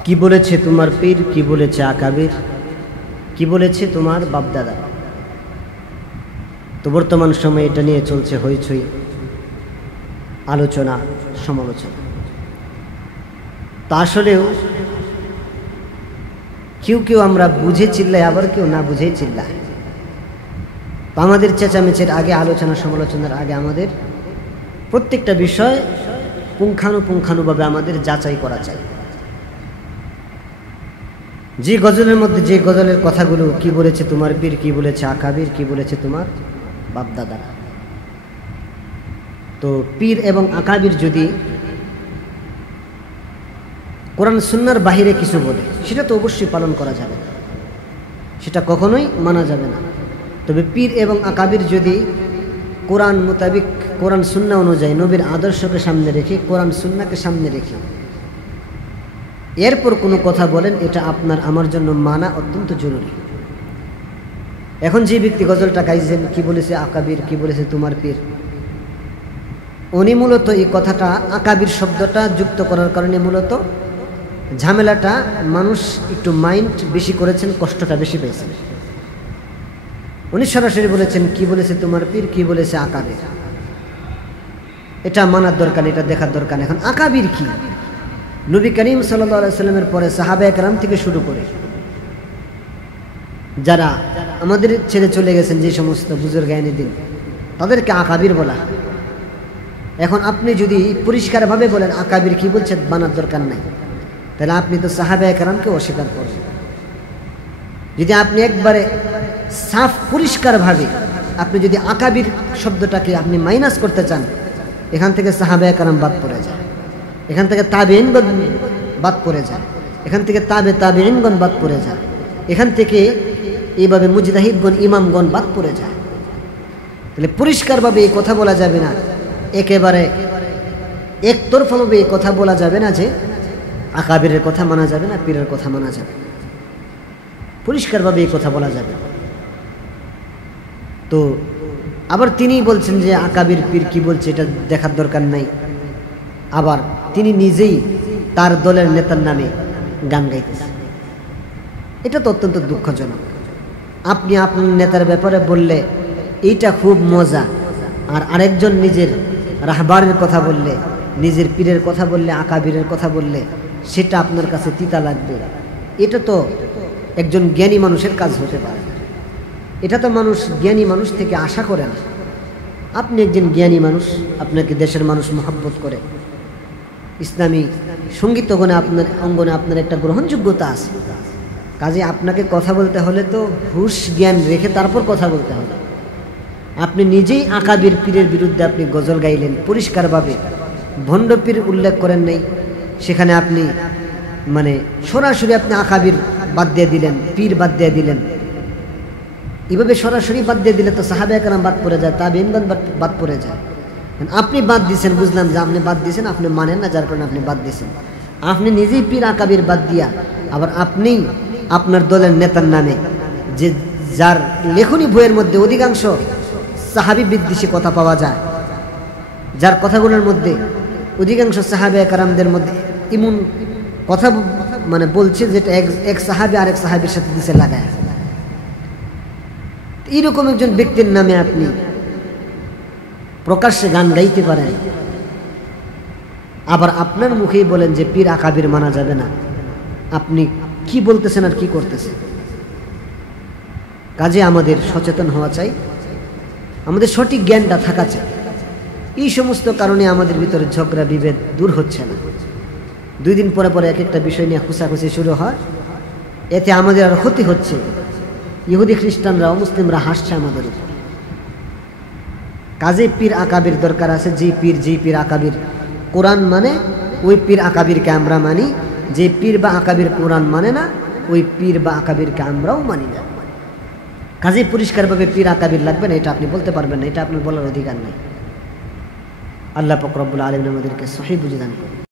কি বলেছে তোমার পীর, কি বলেছে আকাবির, কি বলেছে তোমার বাপদাদা। তো বর্তমান সময়ে এটা নিয়ে চলছে হইচই, আলোচনা, সমালোচনা। তা আসলেও কেউ কেউ আমরা বুঝে চিল্লাই, আবার কেউ না বুঝেই চিল্লায়। তো আমাদের চেঁচামেচির আগে, আলোচনা সমালোচনার আগে আমাদের প্রত্যেকটা বিষয় পুঙ্খানুপুঙ্খানুভাবে আমাদের যাচাই করা চাই। যে গজলের মধ্যে যে গজলের কথাগুলো, কি বলেছে তোমার পীর, কি বলেছে আকাবির, কি বলেছে তোমার বাপদাদারা। তো পীর এবং আকাবির যদি কোরআন সুন্নাহর বাহিরে কিছু বলে, সেটা তো অবশ্যই পালন করা যাবে না, সেটা কখনোই মানা যাবে না। তবে পীর এবং আকাবির যদি কোরআন মোতাবিক, কোরআন সুন্নাহ অনুযায়ী, নবীর আদর্শকে সামনে রেখে, কোরআন সুন্নাহকে সামনে রেখে এরপর কোনো কথা বলেন, এটা আপনার আমার জন্য মানা অত্যন্ত জরুরি। এখন যে ব্যক্তি গজলটা গাইছেন, কি বলেছে আকাবির, কি বলেছে তোমার পীর, উনি মূলত এই কথাটা, আকাবির শব্দটা যুক্ত করার কারণে মূলত ঝামেলাটা, মানুষ একটু মাইন্ড বেশি করেছেন, কষ্টটা বেশি পেয়েছেন। উনি সরাসরি বলেছেন কি বলেছে তোমার পীর, কি বলেছে আকাবির। এটা মানার দরকার, এটা দেখার দরকার। এখন আকাবির কি? নবী করিম সাল্লাল্লাহু আলাইহি সাল্লামের পরে সাহাবায়ে কেরাম থেকে শুরু করে যারা আমাদের ছেড়ে চলে গেছেন, যে সমস্ত বুজুর্গানে দিন, তাদেরকে আকাবির বলা। এখন আপনি যদি পরিষ্কারভাবে বলেন আকাবির কি বলছে, মানার দরকার নাই, তাহলে আপনি তো সাহাবায়ে কেরামকে অস্বীকার করবেন। যদি আপনি একবারে সাফ পরিষ্কারভাবে আপনি যদি আকাবির শব্দটাকে আপনি মাইনাস করতে চান, এখান থেকে সাহাবায়ে কেরাম বাদ পড়ে যায়, এখান থেকে তাবেঈনগণ বাদ পড়ে যায়, এখান থেকে তাবেঈনগণ বাদ পড়ে যায়, এখান থেকে এইভাবে মুজতাহিদগণ, ইমামগণ বাদ পড়ে যায়। তাহলে পরিষ্কারভাবে এই কথা বলা যাবে না, একেবারে একতরফাভাবে এই কথা বলা যাবে না যে আকাবিরের কথা মানা যাবে না, পীরের কথা মানা যাবে। পরিষ্কারভাবে এই কথা বলা যাবে। তো আবার তিনি বলছেন যে আকাবির পীর কি বলছে এটা দেখার দরকার নাই। আবার তিনি নিজেই তার দলের নেতার নামে গান গাইতেছেন। এটা তো অত্যন্ত দুঃখজনক। আপনি আপনার নেতার ব্যাপারে বললে এইটা খুব মজা, আর আরেকজন নিজের রাহবারের কথা বললে, নিজের পীরের কথা বললে, আকাবিরের কথা বললে সেটা আপনার কাছে তিতা লাগবে। এটা তো একজন জ্ঞানী মানুষের কাজ হতে পারে। এটা তো মানুষ জ্ঞানী মানুষ থেকে আশা করে না। আপনি একজন জ্ঞানী মানুষ, আপনাকে দেশের মানুষ মহব্বত করে, ইসলামী সঙ্গীত অঙ্গনে আপনার একটা গ্রহণযোগ্যতা আছে। কাজে আপনাকে কথা বলতে হলে তো হুঁশ জ্ঞান রেখে তারপর কথা বলতে হবে। আপনি নিজেই আকাবির পীরের বিরুদ্ধে আপনি গজল গাইলেন পরিষ্কারভাবে, ভণ্ড পীর উল্লেখ করেন নাই, সেখানে আপনি মানে সরাসরি আপনি আকাবির বাদ দিয়ে দিলেন, পীর বাদ দিয়ে দিলেন। এভাবে সরাসরি বাদ দিয়ে দিলে তো সাহাবায়ে কেরাম বাদ পড়ে যায়, তাবেঈনগণ বাদ পড়ে যায়। আপনি বাদ দিয়েছেন, বুঝলাম যে আপনি বাদ দিয়েছেন, আপনি মানেন না, যার কারণে আপনি বাদ দিয়েছেন। আপনি নিজেই পীর আকাবির বাদ দিয়া আবার আপনি আপনার দলের নেতার নামে, যে যার লেখনী বইয়ের মধ্যে অধিকাংশ সাহাবী বিদ্বেষী কথা পাওয়া যায়, যার কথাগুলোর মধ্যে অধিকাংশ সাহাবায়ে কেরামদের মধ্যে এমন কথা মানে বলছে যেটা এক সাহাবী আরেক সাহাবীর সাথে দিছে লাগায়। এইরকম একজন ব্যক্তির নামে আপনি প্রকাশ্যে গান গাইতে পারেন, আবার আপনার মুখেই বলেন যে পীর আকাবির মানা যাবে না। আপনি কি বলতেছেন আর কি করতেছেন? কাজে আমাদের সচেতন হওয়া চাই, আমাদের সঠিক জ্ঞানটা থাকা চাই। এই সমস্ত কারণে আমাদের ভিতরে ঝগড়া বিভেদ দূর হচ্ছে না। 2 দিন পরে পরে এক একটা বিষয় নিয়ে খুঁচাখুচি শুরু হয়, এতে আমাদের আর ক্ষতি হচ্ছে। ইহুদি খ্রিস্টানরা, মুসলিমরা হাসছে আমাদের উপর। কাজে পীর আকাবির দরকার আছে। যে পীর আকাবির কোরআন মানে, ওই পীর আকাবিরকে আমরা মানি। যে পীর বা আকাবির কোরআন মানে না, ওই পীর বা আকাবিরকে আমরাও মানি না। কাজে পরিষ্কারভাবে পীর আকাবির লাগবে না, এটা আপনি বলতে পারবেন না, এটা আপনার বলার অধিকার নেই। আল্লাহ পাক রব্বুল আলামিন আমাদেরকে সহিহ বুঝে দান করুন।